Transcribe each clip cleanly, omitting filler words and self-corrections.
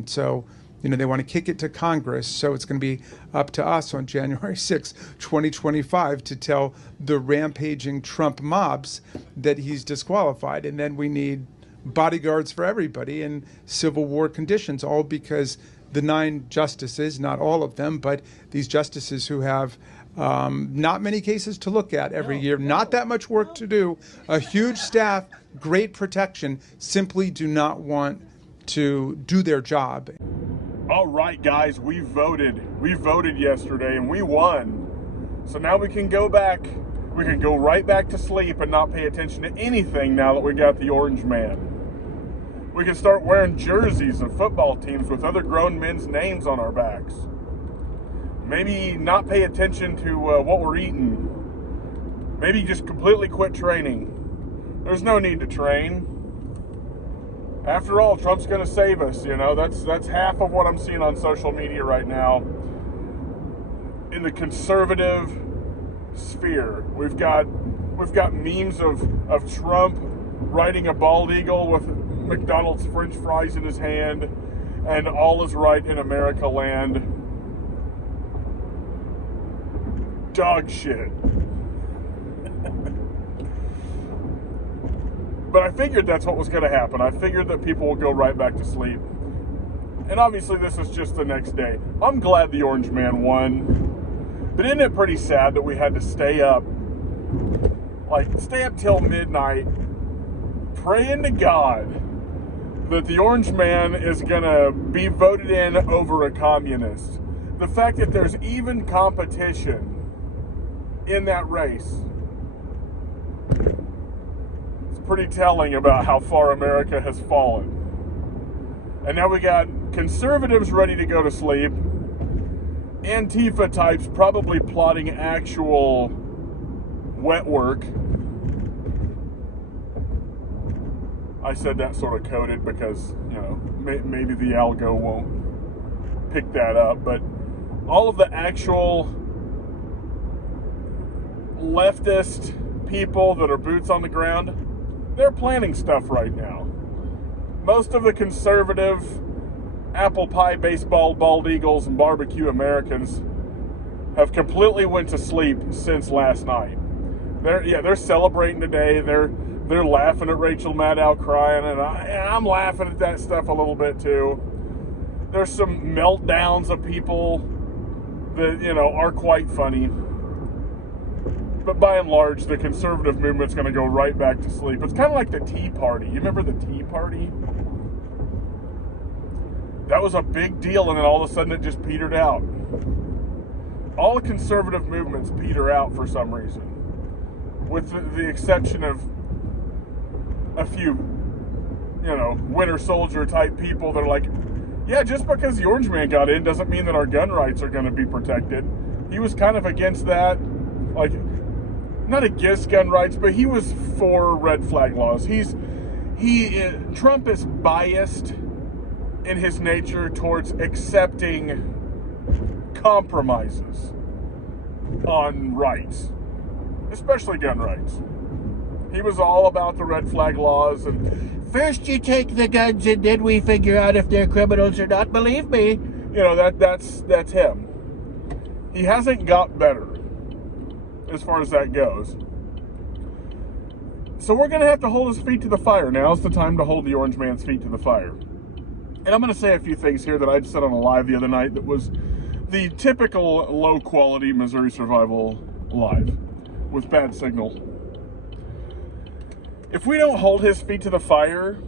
And so, they want to kick it to Congress. So it's going to be up to us on January 6, 2025 to tell the rampaging Trump mobs that he's disqualified. And then we need bodyguards for everybody in Civil War conditions, all because the 9 justices, not all of them, but these justices who have not many cases to look at every year, not that much work to do, a huge staff, great protection, simply do not want to do their job. All right, guys, we voted. We voted yesterday and we won. So now we can go back. We can go right back to sleep and not pay attention to anything now that we got the Orange Man. We can start wearing jerseys of football teams with other grown men's names on our backs. Maybe not pay attention to what we're eating. Maybe just completely quit training. There's no need to train. After all, Trump's going to save us. That's half of what I'm seeing on social media right now. In the conservative sphere, we've got memes of Trump riding a bald eagle with McDonald's French fries in his hand, and all is right in America land. Dog shit. But I figured that's what was going to happen. I figured that people will go right back to sleep. And obviously this is just the next day. I'm glad the Orange Man won. But isn't it pretty sad that we had to stay up till midnight praying to God that the Orange Man is going to be voted in over a communist. The fact that there's even competition in that race, it's pretty telling about how far America has fallen. And now we got conservatives ready to go to sleep, Antifa types probably plotting actual wet work. I said that sort of coded because, maybe the algo won't pick that up. But all of the actual leftist people that are boots on the ground, they're planning stuff right now. Most of the conservative apple pie, baseball, bald eagles, and barbecue Americans have completely went to sleep since last night. They're celebrating today. They're laughing at Rachel Maddow crying, and I'm laughing at that stuff a little bit too. There's some meltdowns of people that, are quite funny. But by and large, the conservative movement's going to go right back to sleep. It's kind of like the Tea Party. You remember the Tea Party? That was a big deal, and then all of a sudden it just petered out. All the conservative movements peter out for some reason, with the exception of a few, Winter Soldier type people that are like, yeah, just because the Orange Man got in doesn't mean that our gun rights are going to be protected. He was kind of against that, not against gun rights, but he was for red flag laws. Trump is biased in his nature towards accepting compromises on rights, especially gun rights. He was all about the red flag laws, and first you take the guns and then we figure out if they're criminals or not. Believe me, that's him. He hasn't got better as far as that goes. So we're going to have to hold his feet to the fire. Now's the time to hold the Orange Man's feet to the fire. And I'm going to say a few things here that I said on a live the other night that was the typical low-quality Missouri Survival live with bad signal. If we don't hold his feet to the fire,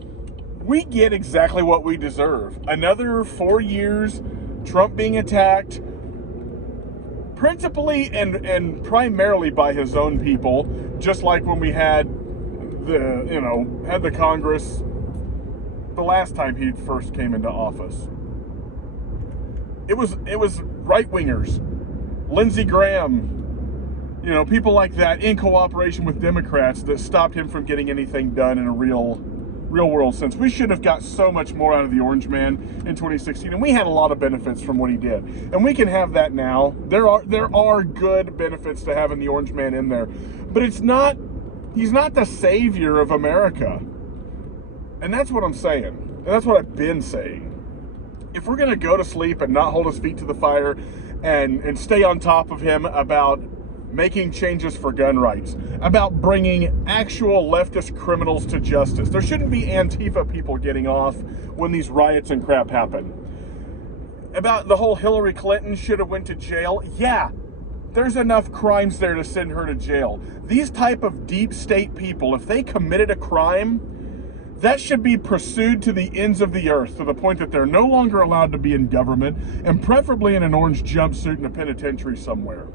we get exactly what we deserve. Another 4 years, Trump being attacked, principally and primarily by his own people, just like when we had the Congress the last time he first came into office. It was right-wingers, Lindsey Graham, people like that in cooperation with Democrats that stopped him from getting anything done in a real world sense. We should have got so much more out of the Orange Man in 2016, and we had a lot of benefits from what he did, and we can have that now. There are good benefits to having the Orange Man in there, but he's not the savior of America, and that's what I'm saying, and that's what I've been saying. if we're going to go to sleep and not hold his feet to the fire and stay on top of him about making changes for gun rights, about bringing actual leftist criminals to justice. There shouldn't be Antifa people getting off when these riots and crap happen. About the whole Hillary Clinton should have went to jail. Yeah, there's enough crimes there to send her to jail. These type of deep state people, if they committed a crime, that should be pursued to the ends of the earth, to the point that they're no longer allowed to be in government, and preferably in an orange jumpsuit in a penitentiary somewhere.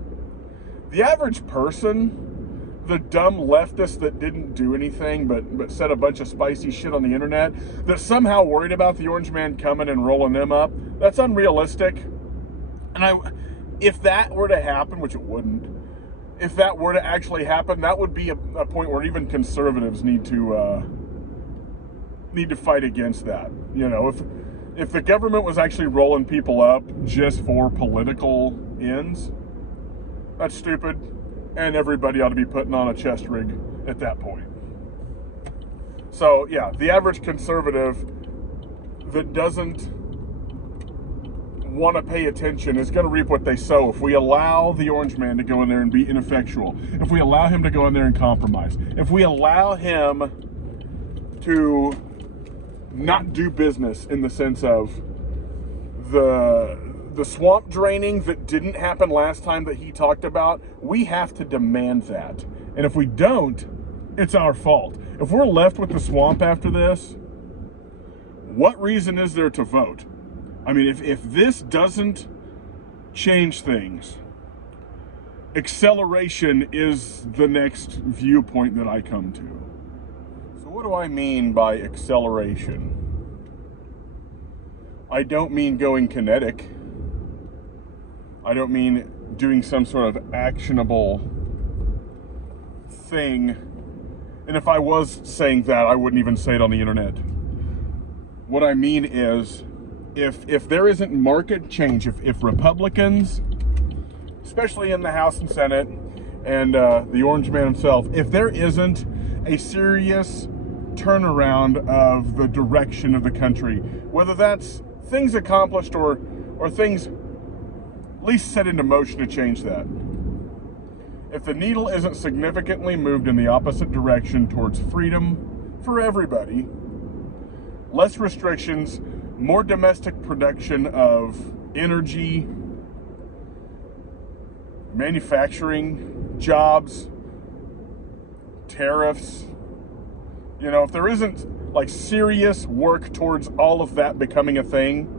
The average person, the dumb leftist that didn't do anything but said a bunch of spicy shit on the internet, that's somehow worried about the orange man coming and rolling them up, that's unrealistic. And if that were to happen, which it wouldn't, if that were to actually happen, that would be a point where even conservatives need to fight against that. You know, if the government was actually rolling people up just for political ends, that's stupid, and everybody ought to be putting on a chest rig at that point. So yeah, the average conservative that doesn't want to pay attention is going to reap what they sow. If we allow the orange man to go in there and be ineffectual, if we allow him to go in there and compromise, if we allow him to not do business in the sense of the swamp draining that didn't happen last time that he talked about, we have to demand that. And if we don't, it's our fault. If we're left with the swamp after this, what reason is there to vote? I mean, if this doesn't change things, acceleration is the next viewpoint that I come to. So what do I mean by acceleration? I don't mean going kinetic. I don't mean doing some sort of actionable thing. And if I was saying that, I wouldn't even say it on the internet. What I mean is, if there isn't market change, if Republicans, especially in the House and Senate, and the orange man himself, if there isn't a serious turnaround of the direction of the country, whether that's things accomplished or things at least set into motion to change that. If the needle isn't significantly moved in the opposite direction towards freedom for everybody, less restrictions, more domestic production of energy, manufacturing, jobs, tariffs, you know, if there isn't like serious work towards all of that becoming a thing,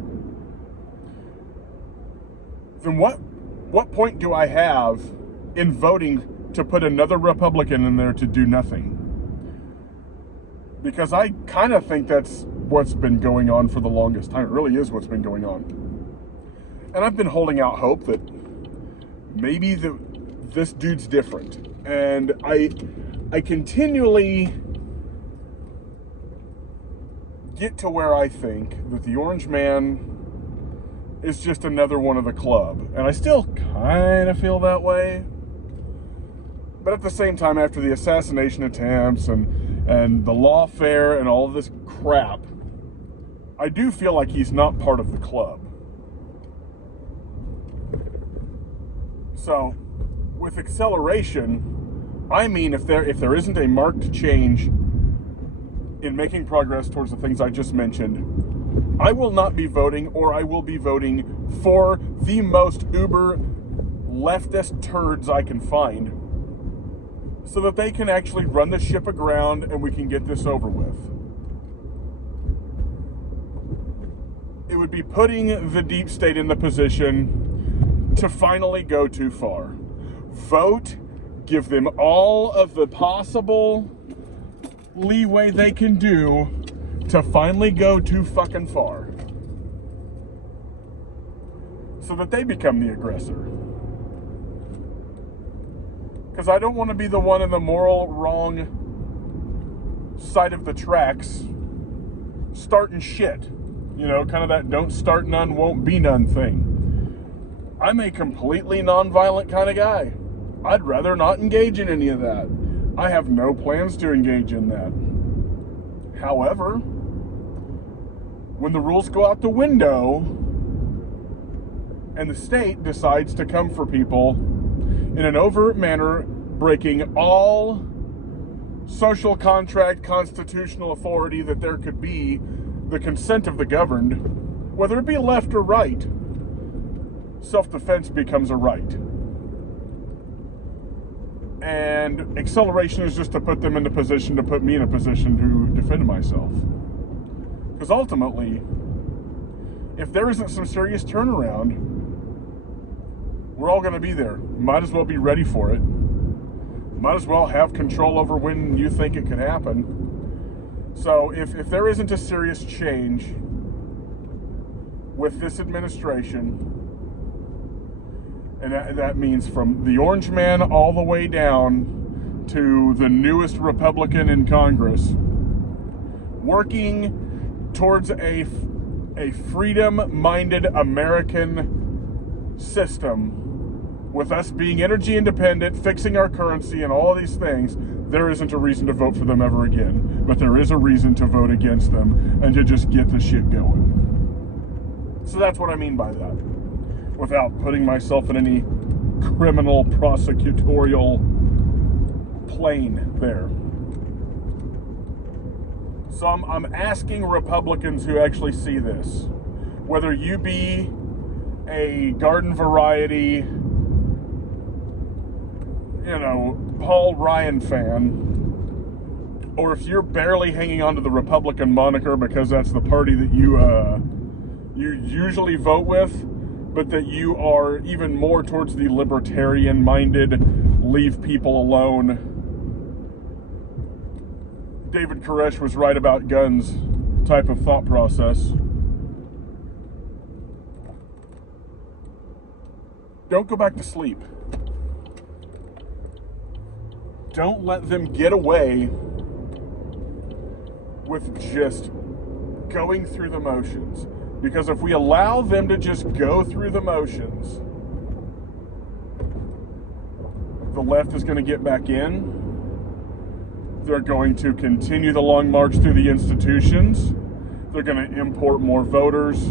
then what point do I have in voting to put another Republican in there to do nothing? Because I kind of think that's what's been going on for the longest time. It really is what's been going on. And I've been holding out hope that maybe this dude's different. And I continually get to where I think that the orange man is just another one of the club. And I still kind of feel that way. But at the same time, after the assassination attempts and the lawfare and all of this crap, I do feel like he's not part of the club. So, with acceleration, I mean if there isn't a marked change in making progress towards the things I just mentioned, I will not be voting, or I will be voting for the most uber leftist turds I can find, so that they can actually run the ship aground and we can get this over with. It would be putting the deep state in the position to finally go too far. Vote, give them all of the possible leeway they can do to finally go too fucking far, so that they become the aggressor. Because I don't want to be the one in the moral wrong side of the tracks starting shit. You know, kind of that don't start none, won't be none thing. I'm a completely non-violent kind of guy. I'd rather not engage in any of that. I have no plans to engage in that. However, when the rules go out the window and the state decides to come for people in an overt manner, breaking all social contract, constitutional authority that there could be, the consent of the governed, whether it be left or right, self-defense becomes a right. And acceleration is just to put them in a position, to put me in a position to defend myself. Because ultimately, if there isn't some serious turnaround, we're all going to be there. Might as well be ready for it. Might as well have control over when you think it could happen. So if there isn't a serious change with this administration, and that means from the orange man all the way down to the newest Republican in Congress, working towards a freedom-minded American system, with us being energy independent, fixing our currency, and all of these things, there isn't a reason to vote for them ever again. But there is a reason to vote against them and to just get the shit going. So that's what I mean by that, without putting myself in any criminal prosecutorial plane there. So I'm asking Republicans who actually see this, whether you be a garden variety, Paul Ryan fan, or if you're barely hanging on to the Republican moniker because that's the party that you usually vote with, but that you are even more towards the libertarian-minded, leave people alone, David Koresh was right about guns type of thought process. Don't go back to sleep. Don't let them get away with just going through the motions. Because if we allow them to just go through the motions, the left is going to get back in. They're going to continue the long march through the institutions. They're going to import more voters.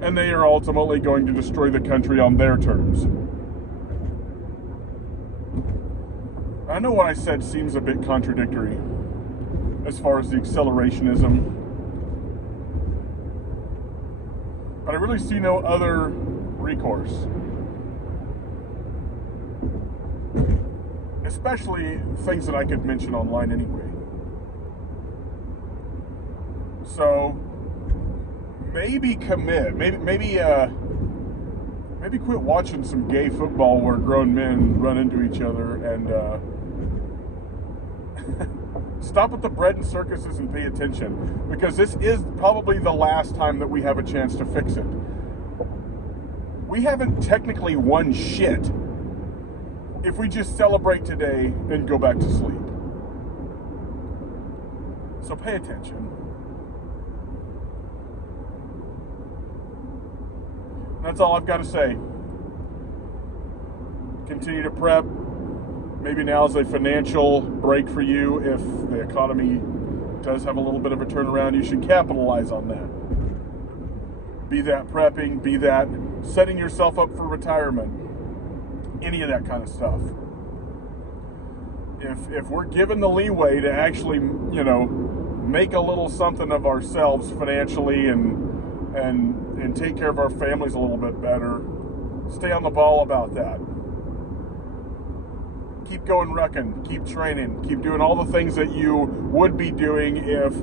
And they are ultimately going to destroy the country on their terms. I know what I said seems a bit contradictory as far as the accelerationism, but I really see no other recourse. Especially things that I could mention online anyway. So maybe commit. Maybe quit watching some gay football where grown men run into each other and stop with the bread and circuses and pay attention, because this is probably the last time that we have a chance to fix it. We haven't technically won shit if we just celebrate today and go back to sleep. So pay attention. That's all I've got to say. Continue to prep. Maybe now's a financial break for you. If the economy does have a little bit of a turnaround, you should capitalize on that. Be that prepping, be that setting yourself up for retirement. Any of that kind of stuff. If we're given the leeway to actually, make a little something of ourselves financially and take care of our families a little bit better, stay on the ball about that. Keep going rucking, keep training, keep doing all the things that you would be doing if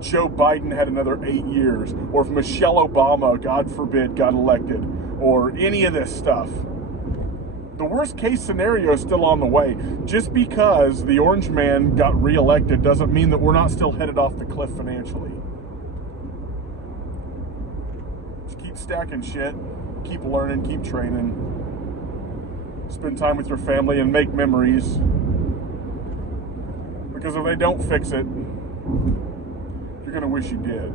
Joe Biden had another 8 years, or if Michelle Obama, God forbid, got elected, or any of this stuff. The worst case scenario is still on the way. Just because the orange man got reelected doesn't mean that we're not still headed off the cliff financially. Just keep stacking shit, keep learning, keep training. Spend time with your family and make memories. Because if they don't fix it, you're going to wish you did.